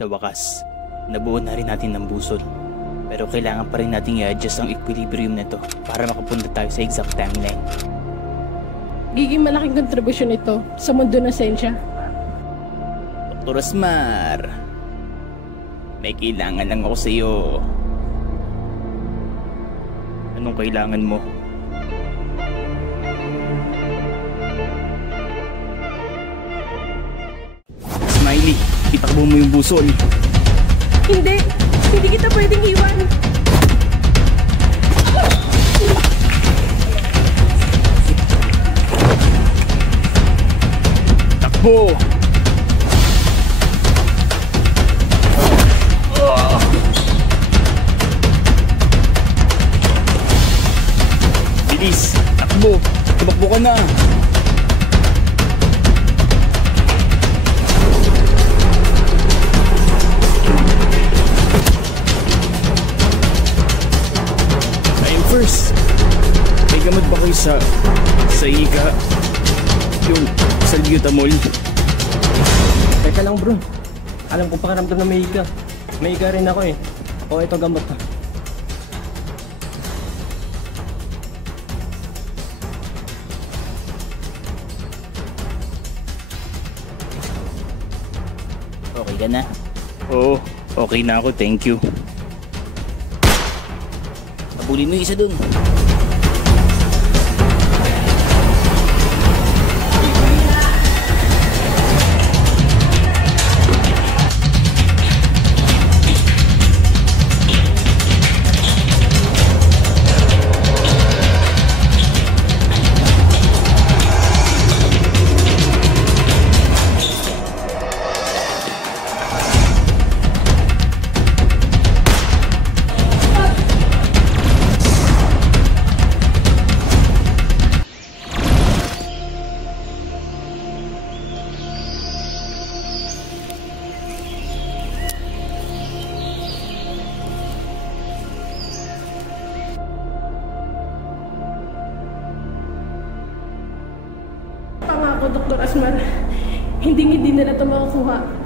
Sa wakas, nabuo na rin natin ng busol. Pero kailangan pa rin natin i-adjust ang equilibrium nito para makapunta tayo sa exact timeline. Giging malaking kontribusyon ito sa mundo ng siyensya. Dr. Asmar, may kailangan lang ako sa iyo. Anong kailangan mo? Smiley, itakbo mo yung busol. Hindi! Hindi kita pwedeng iwan! Takbo! Bilis! Takbo! Tumakbo ka na! First, may gamot ba kayo sa higa? Yung salbutamol? Teka lang bro, alam ko pakaramdam na may higa. May higa rin ako eh. O ito gamot pa. Okay ka na? Oo, okay na ako, thank you. Habulin mo yung isa dun. Pangako, Dr. Asmar, hindi nila ito makukuha.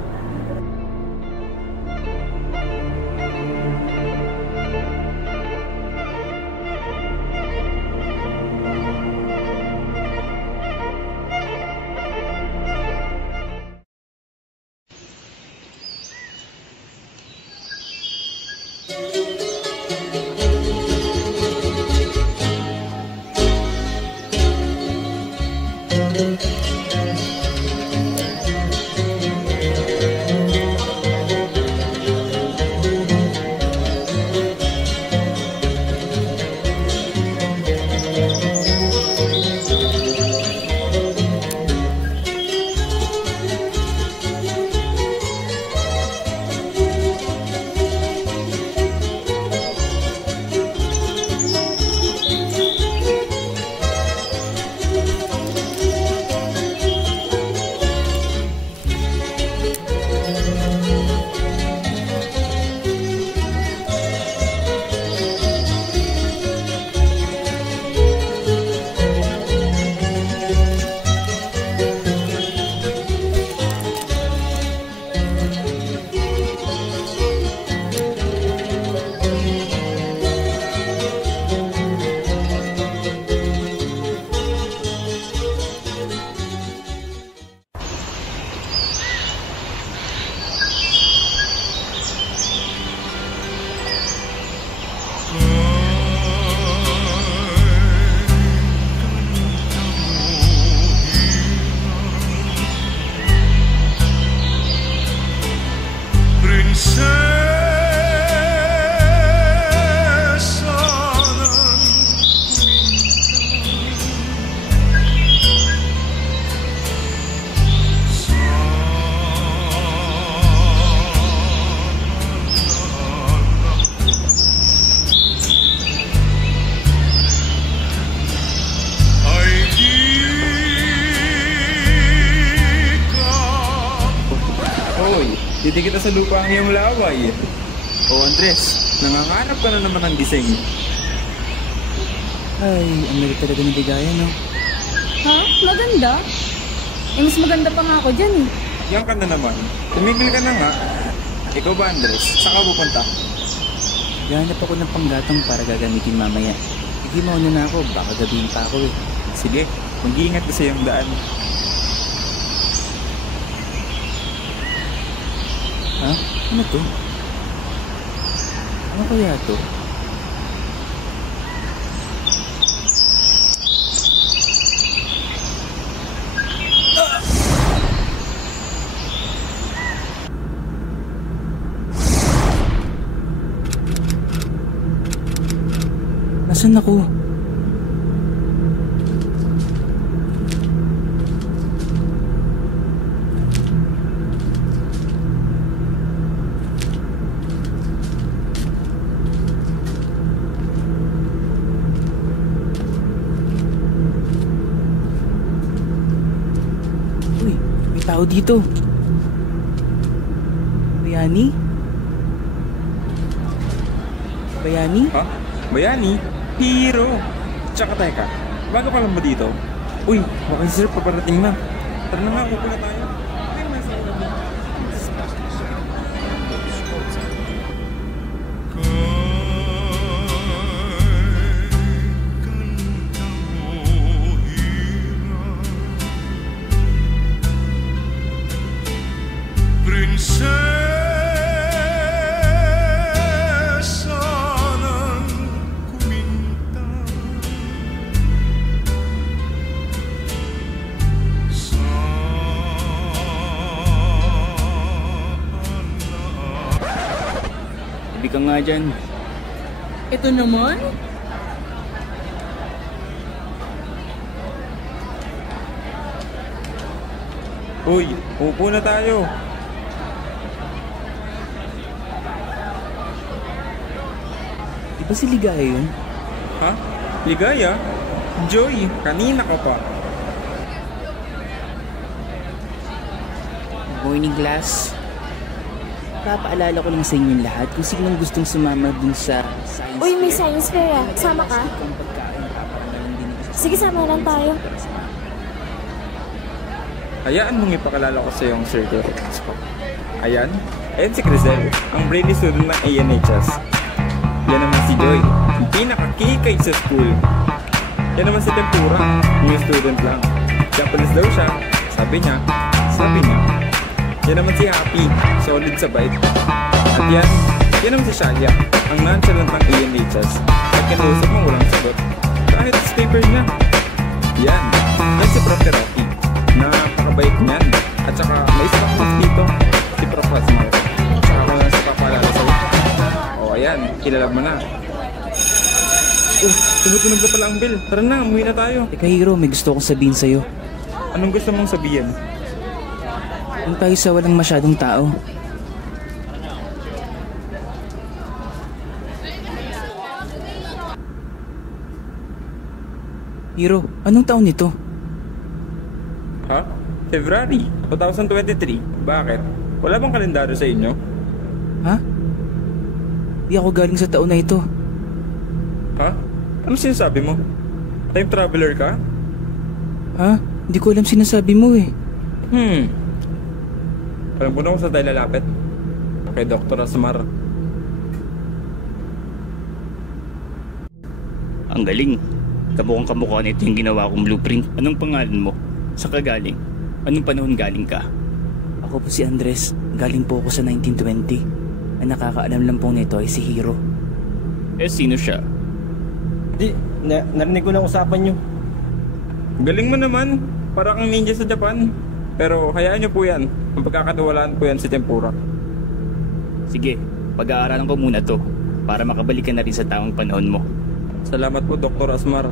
Hindi kita sa lupa ang iyong laway. O Andres, nangangarap ka na naman ng gising. Ay, ang meron talaga ng ligaya, no? Ha? Maganda? Eh, mas maganda pa nga ako dyan eh. Yan ka na naman. Tumigil ka na nga. Ikaw ba, Andres? Saan ka pupunta? Gahanap ako ng panggatong para gagamitin mamaya. Sige, mauna na ako. Baka gabihin pa ako eh. Sige, mag-iingat ka sa iyong daan. Ha? Ano to? Ano kaya to? Nasaan ako? Uy, may tao dito. Bayani? Bayani? Ha? Bayani? Hero! Tsaka teka, bago ka lang ba dito? Uy, baka si sir paparating na. Tara na nga, pupula tayo. Prinsesa ng kuminta Tabi ka nga dyan. Ito naman? Uy, upo na tayo. Di ba si Ligaya yun? Ha? Ligaya? Joy, kanina ka pa. Morning class. Papaalala ko lang sa inyong lahat kung sinong gustong sumama dun sa science Uy, may fair. science fair ah. Sama ka? Plastic ang pagkain, paparangalan din ito sa Sige, sama lang tayo. Hayaan mong ipakilala ko sa iyong circle of expo. Ayan, ayan si Crisel, ang brainy student ng ANHS. Yan naman si Joy, yung pinakakikay sa school. Yan naman si Tempura, new student lang. Japanese daw siya, sabi niya. Yan naman si Happy, solid sa bike. At yan naman si Shalia, ang nonchalant ng ANHS. At kinausap mo walang sagot, kahit sa paper niya. Yan si Prof. Rocky, napakabait niyan. At saka may isa mas dito, si Prof. Hasmar. Saka ako lang sa papalala sa'yo. O ayan, kilala mo na. Tumutunog na pala ang bell. Tara na, umuwi na tayo. Teka Hero, may gusto akong sabihin sa'yo. Anong gusto mong sabihin? Doon tayo sa walang masyadong tao. Hero, anong taon nito? Ha? February 2023. Bakit? Wala bang kalendaryo sa inyo? Ha? Di ako galing sa taon na ito. Ha? Ano sinasabi mo? Time traveler ka? Ha? Hindi ko alam sinasabi mo eh. Alam ko na kung saan tayo lalapit. Kay Dr. Asmar. Ang galing. Kamukhang kamukha nito yung ginawa kong blueprint. Anong pangalan mo? Saan ka galing? Anong panahon galing ka? Ako po si Andres. Galing po ako sa 1920. Ang nakakaalam lang po nito ay si Hero. Eh, sino siya? Narinig ko lang usapan nyo. Galing mo naman. Para kang ninja sa Japan. Pero hayaan nyo po yan. Ang pagkakatiwalaan po yan si Tempura. Sige, pag-aaralan ko muna to para makabalik ka na rin sa taong panahon mo. Salamat po, Dr. Asmar.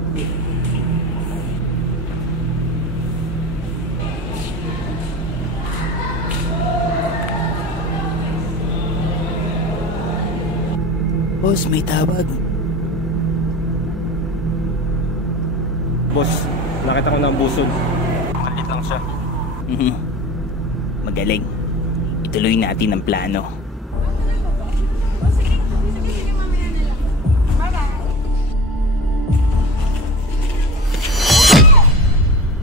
Boss, may tawag. Boss, nakita ko na ang busog. Malit lang siya. Magaling. Ituloy natin ang plano.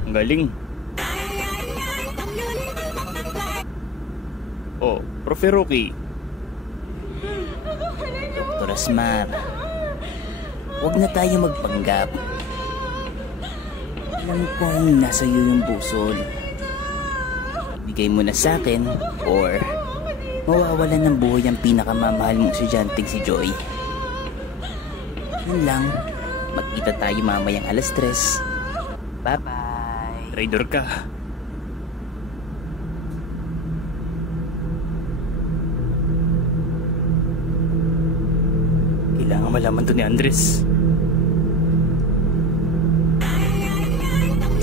Ang galing. Oh, Prof. Rocky, Asmar, huwag na tayo magpanggap. Alam kong nasa iyo yung busol. Bigay mo na sa akin or mawawalan ng buhay ang pinakamamahal mong estudyanteng si Joy. Yun lang, magkita tayo mamayang alas 3. Bye-bye. Traidor ka. Kailangan malaman to ni Andres.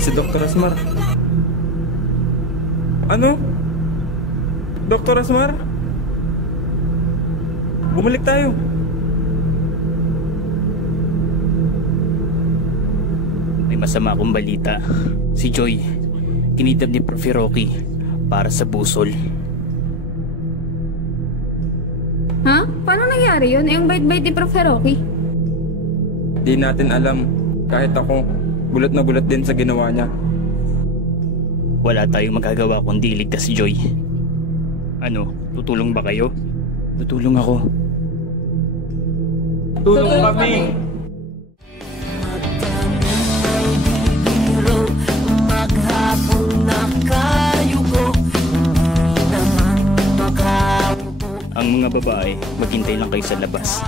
Si Dr. Asmar. Ano? Dr. Asmar? Bumalik tayo. May masama akong balita. Si Joy, kinidnap ni Prof. Rocky para sa busol. Ha? Paano nangyari yun? Yung bait-bait ni Prof. Rocky? Di natin alam. Kahit ako, gulat na gulat din sa ginawa niya. Wala tayong magagawa kundi iligtas si Joy. Ano, tutulong ba kayo? Tutulong ako. Tulong kami! Ang mga babae, maghintay lang kayo sa labas.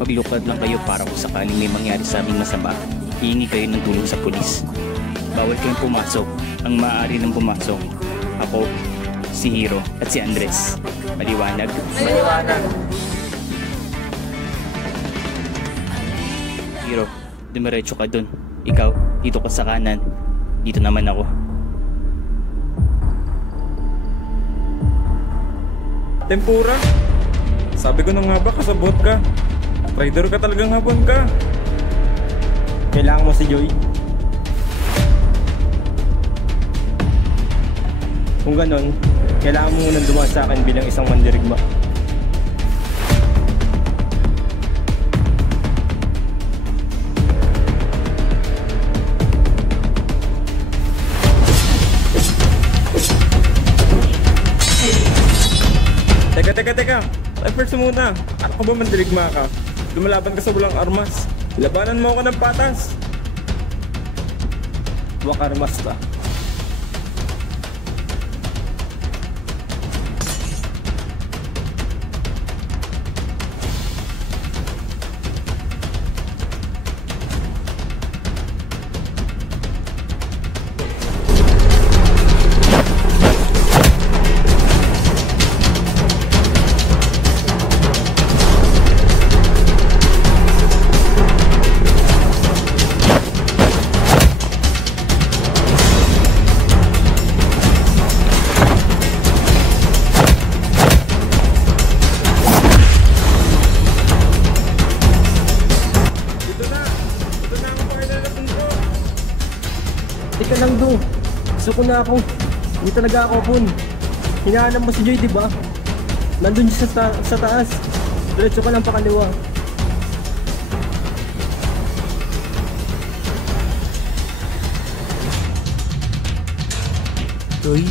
Maglukad lang kayo para kung sakaling may mangyari sa aming masama, hihingi kayo ng tulong sa pulis. Bawal kayong pumasok. Ang maaari nang pumasok, ako, si Hiro at si Andres. Maliwanag? Maliwanag! Hiro, dumiretso ka dun. Ikaw, dito ka sa kanan. Dito naman ako. Tempura? Sabi ko na nga ba, kasabot ka. Traidor ka talagang hapon ka. Kailangan mo si Joy. Kung ganon, kailangan mo munang dumaan sa akin bilang isang mandirigma. Teka. First muna. Ano ka ba mandirigma ka? Lumalaban ka sa walang armas. Labanan mo ako ng patas. Huwag armas ka. Teka lang dong. Gusto ko na ako. Hindi talaga ako pun. Hinahanap mo si Joy, di ba? Nandun siya sa taas. Diretso ka lang pa kaliwa. Joy?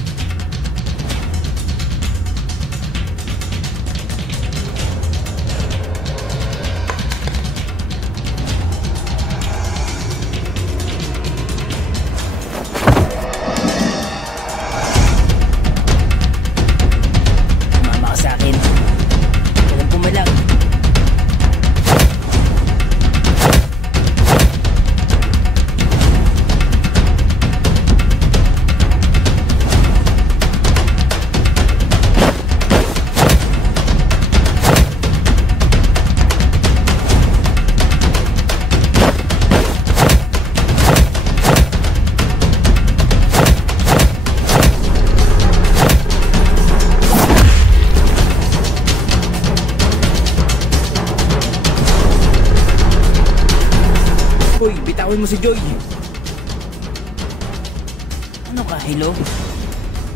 Hoy, bitawan mo si Joy. Ano ka, hello?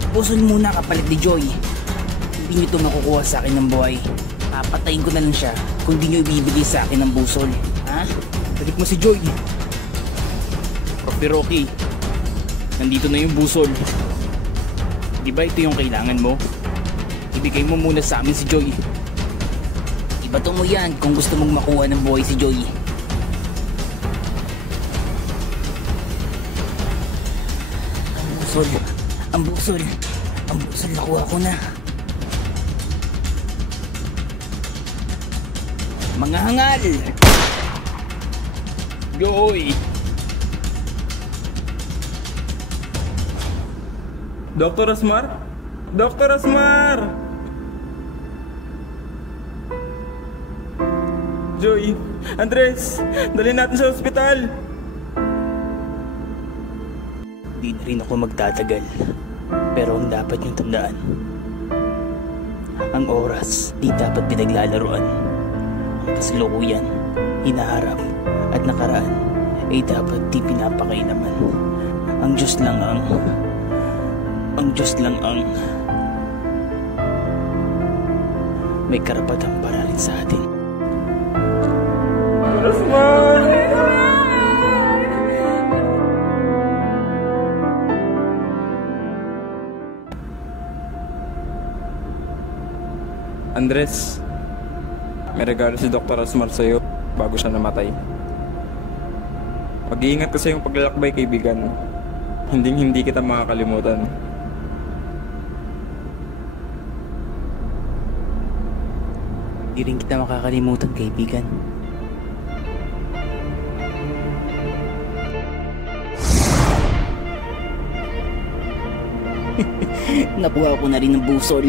Busol muna kapalit ni Joy. Hindi niyo ito makukuha sa akin ng buhay. Papatayin ko na lang siya kung di niyo ibibigay sa akin ng busol. Ha? Balik mo si Joy. Prof. Rocky, nandito na yung busol. Di ba ito yung kailangan mo? Ibigay mo muna sa amin si Joy. Ibato mo yan kung gusto mong makuha ng buhay si Joy. Ang busol, nakuha ko na. Mga hangal! Joy! Dr. Asmar? Dr. Asmar! Joy, Andres, dali natin sa ospital. Di na rin ako magtatagal. Pero ang dapat niyong tandaan, ang oras di dapat pinaglalaruan. Ang kasalukuyan, hinaharap at nakaraan ay dapat di pinapakailaman. Ang Diyos lang ang may karapatang paralin sa atin. Andres, may regalo si Dr. Asmar sa'yo bago siya namatay. Mag-iingat ka sa iyong paglalakbay, kaibigan. Hindi kita makakalimutan. Hindi rin kita makakalimutan, kaibigan. Nakuha ko na rin ng busol.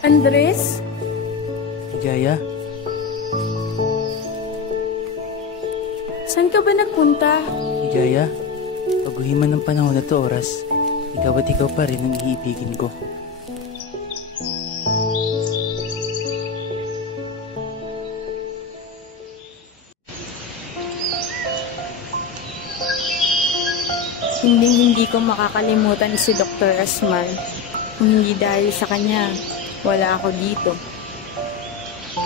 Andres? Jaya? Saan ka ba nagpunta? Jaya? Paguhiman ng panahon na to oras, ikaw at ikaw pa rin ang iibigin ko. Hindi ko makakalimutan si Dr. Asmar. Kung hindi dahil sa kanya, wala ako dito.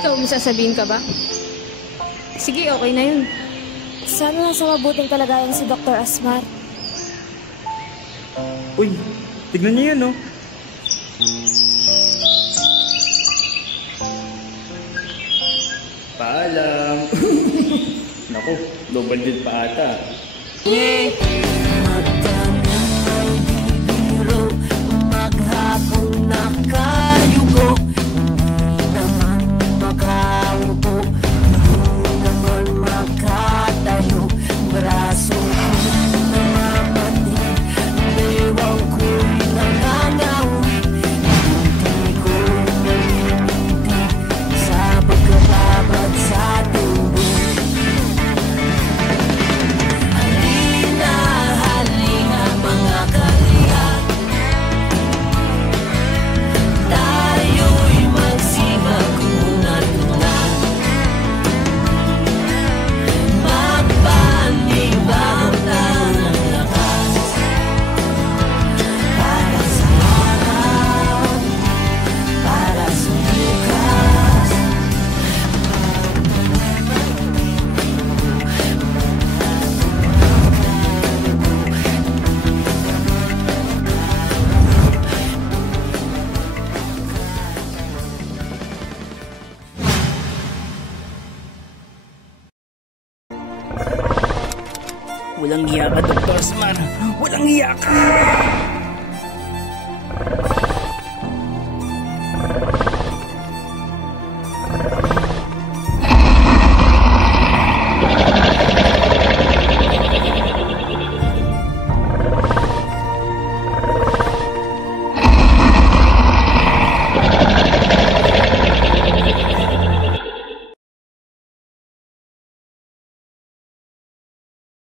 Ikaw, may sasabihin ka ba? Sige, okay na yun. Sana nasa mabuting kalagayan si Dr. Asmar. Uy, tignan niyo yan, no? Paalam! Naku, double deal pa ata. Maghapong nakayuko, hindi naman makaupo, hindi naman makatayo, braso ko namamanhid, bewang ko'y nangangawin, hindi ko naninindig sa pagkababad sa tubo. Halina mga kalihan, tayo'y magsimagunat-unat, magpanibang ng lakas, para sa harap, para sa bukas. Walang hiya ka, Dr. Asmar! Walang hiya ka!